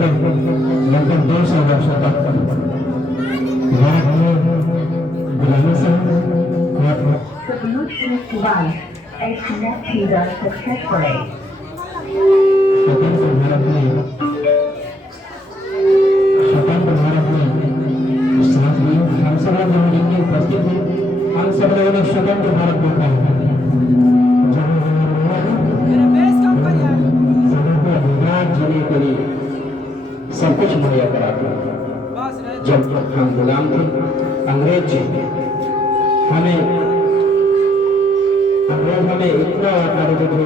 लगभग 200 वर्षों तक भारत में गुलामी से The Bluetooth device is connected successfully. स्वतंत्र भारत में साथ में हम सब लोग जिनकी उपस्थित हैं, हम सब लोगों ने स्वतंत्र भारत देखा है जीने के लिए सब कुछ मुहैया करा था। जब हम गुलाम थे, अंग्रेज हमें इतना करते थे,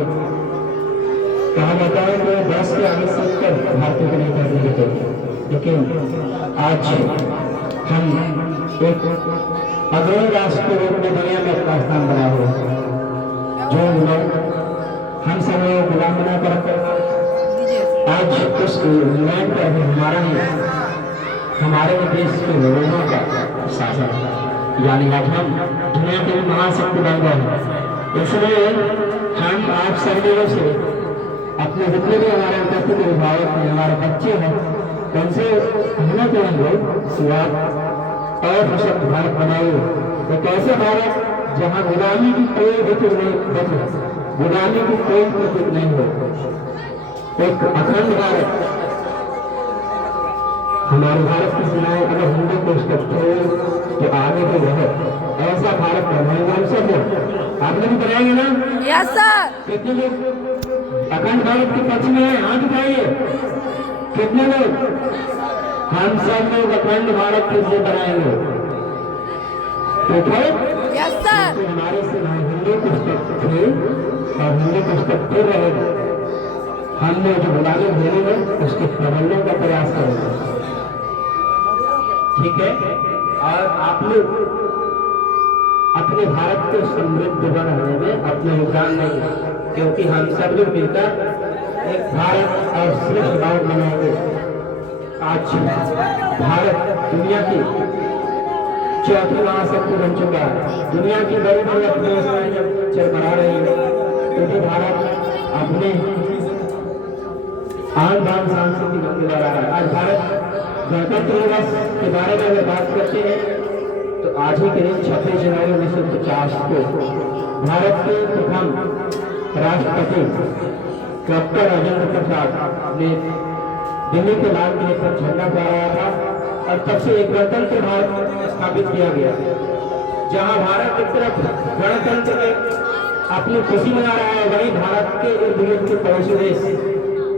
कहा जाता है कि 10 के आगे 70 भारतीयों को नहीं करने देते, लेकिन आज हम एक अग्रणी राष्ट्र के रूप में दुनिया में अपना स्थान बना हुआ है। जो लोग हम सब लोग गुलाम बना कर आज उस लैंड पर हमारे देश के लोगों का शासन, यानी आज हम दुनिया के महाशक्ति बन गए हैं। इसलिए हम आप सब लोगों से अपने जितने भी हमारे उपस्थित अभिभावक हैं, हमारे बच्चे हैं, उनसे कहना चाहेंगे स्वाद और सशक्त भारत बनाइए। एक ऐसे भारत जहाँ गुलामी की कोई फिक्र नहीं बचे, गुलामी की कोई फिक्र नहीं हो, एक अखंड भारत। हमारे भारत की सेनाएं अगर हिंदू को सकते तो आगे तो रहे, ऐसा भारत बनाएंगे हम सब लोग। आप लोग बनाएंगे ना? Yes sir. कितने लोग अखंड भारत के पक्ष में है? हाथ उठाइए। कितने लोग? हम सब लोग अखंड भारत फिर से बनाएंगे, ठीक है? Yes sir. हमारे सेनाएं हिंदू को सकते और हिंदू को सकते रहेगा। हमने जो गुलामी देने उसके प्रबंधन का प्रयास करेंगे, ठीक है? और आप लोग अपने भारत को समृद्ध बनाने में अपना योगदान देंगे, क्योंकि हम सब लोग मिलकर एक भारत और श्रेष्ठ भारत बनाएंगे। आज भारत दुनिया की चौथी महाशक्ति बन चुका है। दुनिया की बड़ी बड़ी अर्थव्यवस्थाएं जब चरमरा रही है, क्योंकि भारत अपने आन बान सांस्कृतिक गति बढ़ा रहा है। आज भारत गणतंत्र दिवस के बारे में अगर बात करते हैं तो आज ही के दिन 26 जनवरी 1950 को भारत के प्रथम राष्ट्रपति डॉक्टर राजेंद्र प्रसाद ने दिल्ली के लाल किले पर झंडा फहराया था और तब से एक गणतंत्र भारत स्थापित किया गया, जहां भारत एक तरफ गणतंत्र में अपनी खुशी मना रहा है, वहीं भारत के इर्द गिर्द के पड़ोसी देश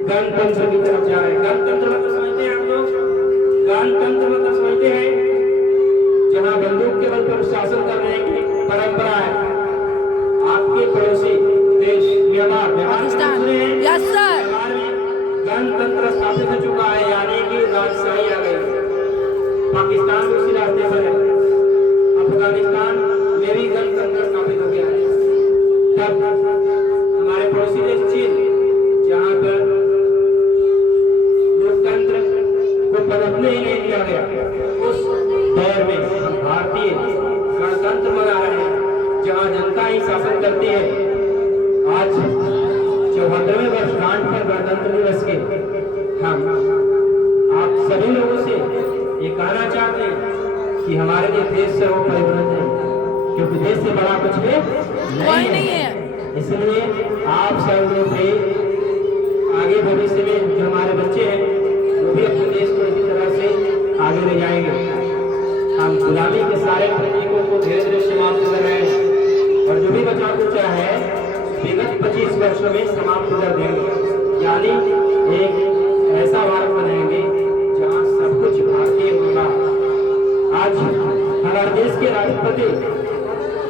गणतंत्र की तरफ जा रहे हैं। गणतंत्र मतलब समझते हैं आप लोग? गणतंत्र मतलब समझते हैं जहां बंदूक के बल पर शासन करने की परंपरा है। आपके पड़ोसी देश म्यांमार यस सर। गणतंत्र स्थापित हो चुका है, यानी कि राजशाही आ गई। पाकिस्तान उसी रास्ते पर है, अफगानिस्तान में भी गणतंत्र स्थापित हो गया है। तब हमारे पड़ोसी देश चीन, जहां पर लोकतंत्र को पनपने ही नहीं दिया गया, उस दौर में हम भारतीय गणतंत्र मना रहे हैं, जहां जनता ही शासन करती है। आज 74वें वर्षगांठ पर गणतंत्र दिवस के हम आप सभी लोगों से ये कहना चाहते हैं कि हमारे लिए देश सर्वोपरि है, क्योंकि देश से बड़ा कुछ भी नहीं है। इसलिए आप सब लोग भी आगे भविष्य में जो हमारे बच्चे हैं वो भी अपने देश को इसी तरह से आगे ले जाएंगे। हम गुलामी के सारे प्रतीकों को धीरे धीरे समाप्त कर रहे हैं और जो भी बचा कुचा है विगत 25 वर्षों में समाप्त कर देंगे, यानी एक ऐसा भारत बनाएंगे जहां सब कुछ भारतीय होगा। आज हमारे देश के राष्ट्रपति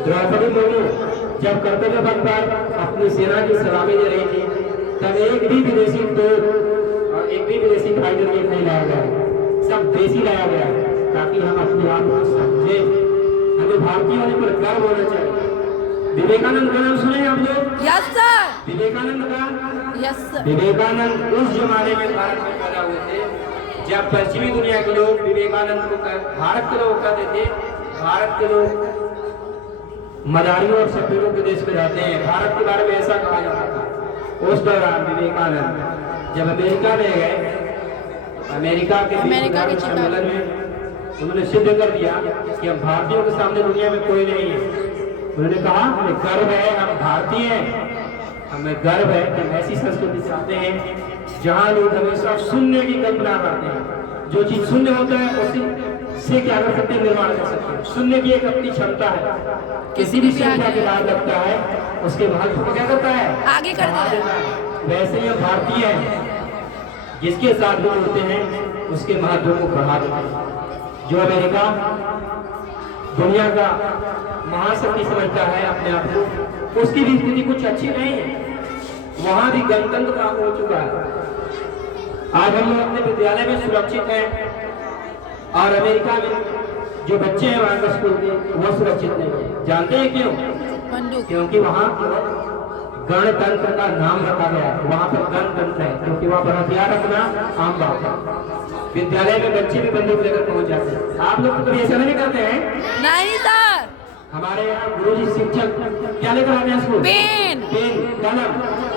द्रौपदी मुर्मू जब कर्तव्य पथ पर अपनी सेना की सलामी दे रही थी, तब एक भी विदेशी तोप और एक भी विदेशी फाइटर जेट नहीं लाया गया, सब देसी लाया गया, ताकि हम अपने आप को समझे। हमें भारतीय होने पर गर्व होना चाहिए। विवेकानंद का नाम सुने आप लोग? Yes sir. विवेकानंद का? Yes sir. विवेकानंद उस जमाने में भारत में पैदा हुए थे जब पश्चिमी दुनिया के लोग विवेकानंद को भारत के लोग कहते थे, भारत के लोग मदारियों और सफेदों के देश में रहते हैं। भारत के बारे में ऐसा कहा जाता था। उस दौरान विवेकानंद जब अमेरिका में गए अमेरिका के सम्मेलन में उन्होंने सिद्ध कर दिया कि हम भारतीयों के सामने दुनिया में कोई नहीं है। उन्होंने कहा हमें गर्व है, हम भारतीय हैं, हमें गर्व है कि हम ऐसी संस्कृति चाहते हैं जहाँ लोग हमेशा शून्य की कल्पना करते हैं। जो चीज शून्य होता है उसी से क्या कर सकते हैं, निर्माण कर सकते हैं। शून्य की एक अपनी क्षमता है, किसी भी संख्या के बाद लगता है उसके महत्व को क्या करता है, आगे कर देता है। वैसे ही हम भारतीय हैं, जिसके साथ भी जुड़ते हैं उसके महत्व को बढ़ा देते हैं। जो अमेरिका दुनिया का महाशक्ति समझता है अपने आप को, उसकी भी स्थिति कुछ अच्छी नहीं है। वहां भी गणतंत्र लागू हो चुका है। आज हम लोग अपने विद्यालय में सुरक्षित हैं और अमेरिका में जो बच्चे हैं वहां के स्कूल के, वो सुरक्षित नहीं है। जानते हैं क्यों? बंदूक। क्योंकि वहां गणतंत्र का नाम रखा गया है, वहां पर गणतंत्र है, क्योंकि वहां पर हथियार रखना आम बात है। विद्यालय में बच्चे भी बंदूक लेकर पहुंच जाते हैं। आप लोग तो कभी ऐसा नहीं करते हैं? नहीं सर। हमारे यहाँ गुरुजी शिक्षक क्या लेकर आते हैं स्कूल? पेन, कलम,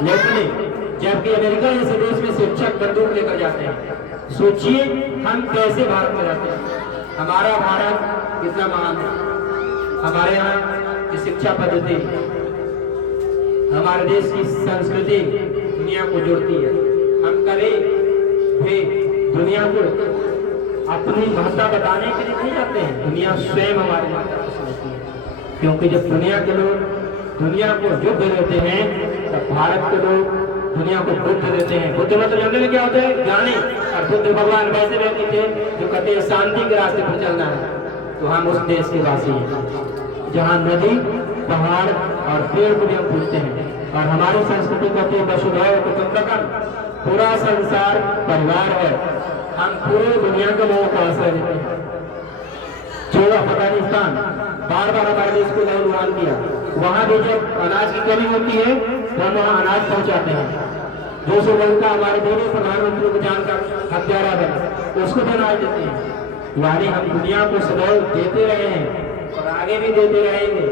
लेखनी। जबकि अमेरिका जैसे देश में शिक्षक बंदूक लेकर जाते हैं। सोचिए हम कैसे भारत में रहते हैं। हमारा भारत कितना महान है। हमारे यहाँ की शिक्षा पद्धति, हमारे देश की संस्कृति दुनिया को जोड़ती है। हम कभी भी दुनिया को अपनी भाषा बताने के लिए नहीं जाते हैं, दुनिया स्वयं हमारी भाषा को समझती है। क्योंकि जब दुनिया के लोग दुनिया को युद्ध देते हैं तब भारत के लोग दुनिया को बुद्ध देते हैं। बुद्ध मतलब जानते हैं क्या होता है? ज्ञानी। और बुद्ध भगवान वैसे व्यक्ति थे जो कहते हैं शांति के रास्ते पर चलना है। तो हम उस देश के वासी हैं जहाँ नदी, पहाड़ और पेड़ को भी हम पूछते हैं। और हमारी संस्कृति कहती है वसुधैव कुटुंबकम, पूरा संसार परिवार है। हम पूरे दुनिया के लोगों को आश्रय देते हैं। जो अफगानिस्तान बार बार हमारे देश को नौजवान किया, वहां भी जब अनाज की कमी होती है तो हम वहाँ अनाज पहुंचाते हैं। 200 लड़का हमारे दोनों प्रधानमंत्री को जानकर हत्यारा बना, उसको भी अनाज देते हैं। यानी हम दुनिया को सदैव देते रहे हैं और आगे भी देते रहेंगे।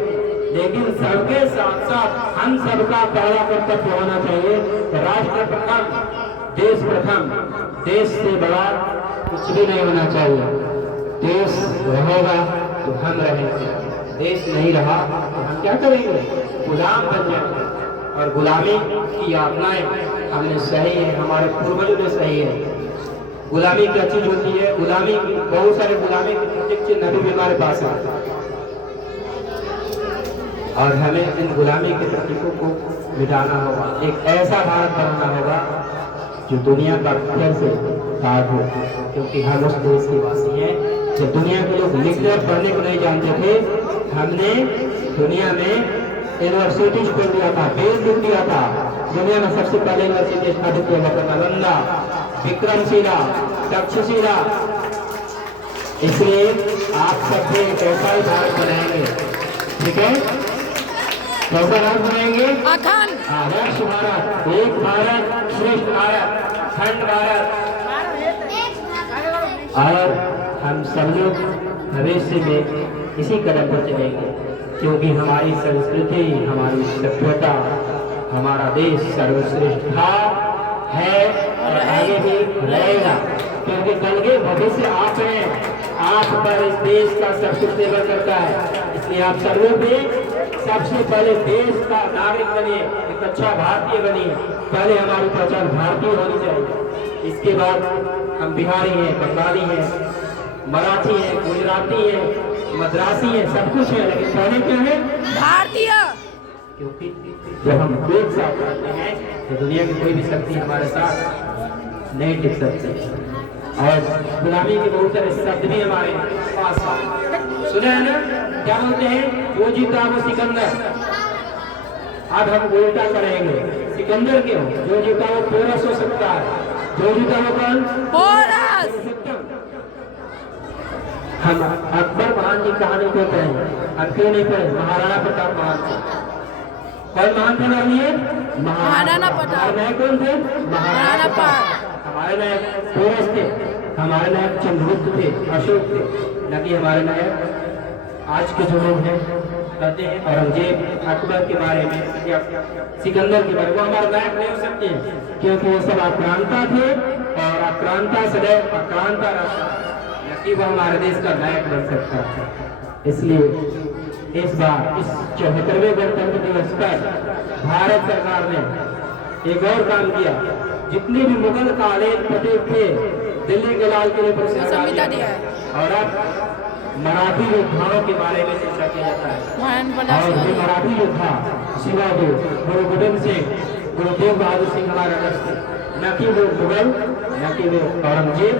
लेकिन सबके साथ साथ हम सबका पहला कर्तव्य होना चाहिए, राष्ट्र प्रथम, देश प्रथम। देश से बड़ा कुछ भी नहीं होना चाहिए। देश रहेगा तो हम रहेंगे, देश नहीं रहा तो हम क्या करेंगे? गुलाम बन जाएंगे। और गुलामी की यातनाएं हमने सही है, हमारे पूर्वजों ने सही है। गुलामी क्या चीज होती है? गुलामी की बहुत सारे गुलामी के प्रतीक चिन्ह अभी भी हमारे पास है और हमें इन गुलामी के प्रतीकों को मिटाना होगा। एक ऐसा भारत बनाना होगा जो दुनिया का फिर से ताज हो, क्योंकि हम उस देश के वासी हैं। जब दुनिया के लोग लिखने और पढ़ने को नहीं जानते थे, हमने दुनिया में यूनिवर्सिटीज खोल दिया था, बेस लिख दिया था। दुनिया में सबसे पहले यूनिवर्सिटी स्थापित किया गया, नालंदा, विक्रमशिला, तक्षशिला। इसलिए आप सबसे एक ऐसा ही भारत बनाएंगे, ठीक है? कैसा भारत बनाएंगे? अखंड आदर्श भारत, एक भारत श्रेष्ठ भारत, अखंड भारत। और हम सब लोग भविष्य में इसी कदम पर चलेंगे, क्योंकि हमारी संस्कृति, हमारी सभ्यता, हमारा देश सर्वश्रेष्ठ था, है और आगे भी रहेगा। क्योंकि कल के भविष्य आप हैं, आप पर इस देश का सब कुछ निर्भर करता है। इसलिए आप सब लोग भी सबसे पहले देश का नागरिक बनिए, एक अच्छा भारतीय बनिए। पहले हमारी पहचान भारतीय होनी चाहिए। इसके बाद हम बिहारी हैं, बंगाली हैं, मराठी हैं, गुजराती हैं, मद्रासी हैं, सब कुछ है। लेकिन पहले क्या है? भारतीय। क्योंकि जब हम एक साथ रहते हैं तो दुनिया की कोई भी शक्ति हमारे साथ नहीं टिक सकती। और गुलामी के बहुत सारे शब्द भी हमारे पास सुने हैं ना? क्या बोलते हैं? जो जीता वो सिकंदर। अब हम उल्टा करेंगे, सिकंदर क्यों? जो जीता वो पोरस हो सकता है। जो जीता वो कौन? पोरस। हम अकबर महान की कहानी कहते हैं, हम क्यों नहीं पढ़े? महाराणा प्रताप महान थे। कौन महान थे? महाराणा प्रताप। नए कौन थे? महाराणा प्रताप। हमारे नए पोरस थे, हमारे नायक चंद्रगुप्त थे, अशोक थे। न कि हमारे नायक आज के जो लोग हैं कहते हैं औरंगजेब अकबर के बारे में या सिकंदर के बारे में, वो हमारा नायक नहीं हो सकते क्योंकि वो सब आक्रांता थे और आक्रांता सदैव आक्रांता रहता है, कि वह हमारे देश का नायक बन सकता है। इसलिए इस बार इस 74वें गणतंत्र दिवस पर भारत सरकार ने एक और काम किया, जितने भी मुगल कालीन फतेह थे दिल्ली के लाल किले पर से हटा संविदा दिया दिया है। और अब मराठी योद्धाओं के बारे में चर्चा किया जाता है। महान प्रताप और सिंह ये मराठी योद्धा शिवाजी, गुरु गोविंद सिंह, गुरु तेग बहादुर सिंह हमारा थे, न कि वो मुगल, न कि वो औरंगजेब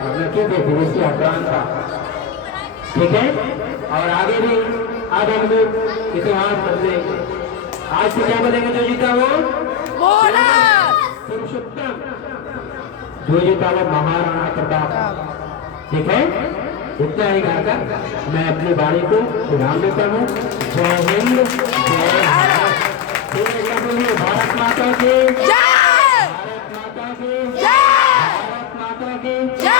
और न कि वो विदेशी आक्रांता। ठीक है, और आगे भी आज हम लोग इतिहास बदलेंगे। आज से क्या बदलेंगे? जो जीता वो बोनस पुरुषोत्तम, जो जीता वो महाराणा प्रताप। ठीक है, इतना ही कहकर मैं अपनी वाणी को विराम देता हूँ। जय हिंद, जय भारत। फिर एक बार बोलिए, भारत माता की जय, भारत माता की जय, भारत माता की जय,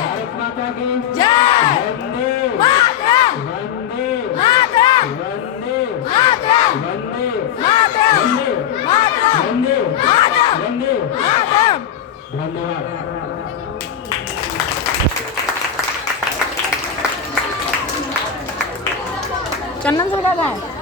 भारत माता की जय, वंदे मातरम, वंदे मातरम, वंदे मातरम, वंदे मातरम, वंदे मातरम, वंदे मातरम, वंदे। मातरम। धन्यवाद। चंदन से लगा है।